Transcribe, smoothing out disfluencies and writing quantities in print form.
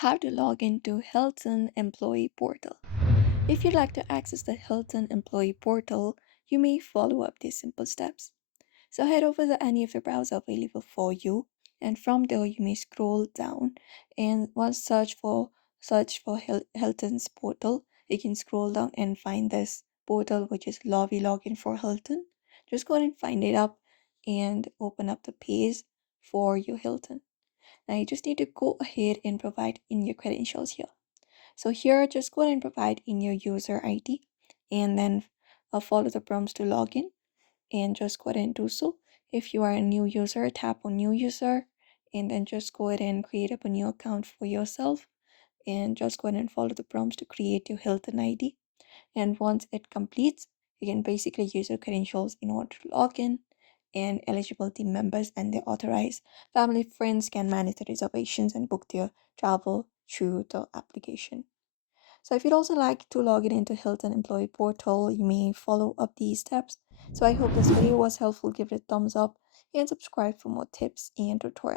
How to log into Hilton Employee Portal. If you'd like to access the Hilton Employee Portal, you may follow up these simple steps. So head over to any of the browser available for you, and from there you may scroll down and once search for Hilton's portal. You can scroll down and find this portal which is lobby login for Hilton. Just go ahead and find it up and open up the page for your Hilton. Now you just need to go ahead and provide in your credentials here. So here, just go ahead and provide in your user ID and then follow the prompts to log in and just go ahead and do so. If you are a new user, tap on new user and then just go ahead and create up a new account for yourself and just go ahead and follow the prompts to create your Hilton ID. And once it completes, you can basically use your credentials in order to log in, and eligible team members and their authorized family friends can manage the reservations and book their travel through the application. So if you'd also like to log in into Hilton Employee Portal, you may follow up these steps. So I hope this video was helpful. Give it a thumbs up and subscribe for more tips and tutorials.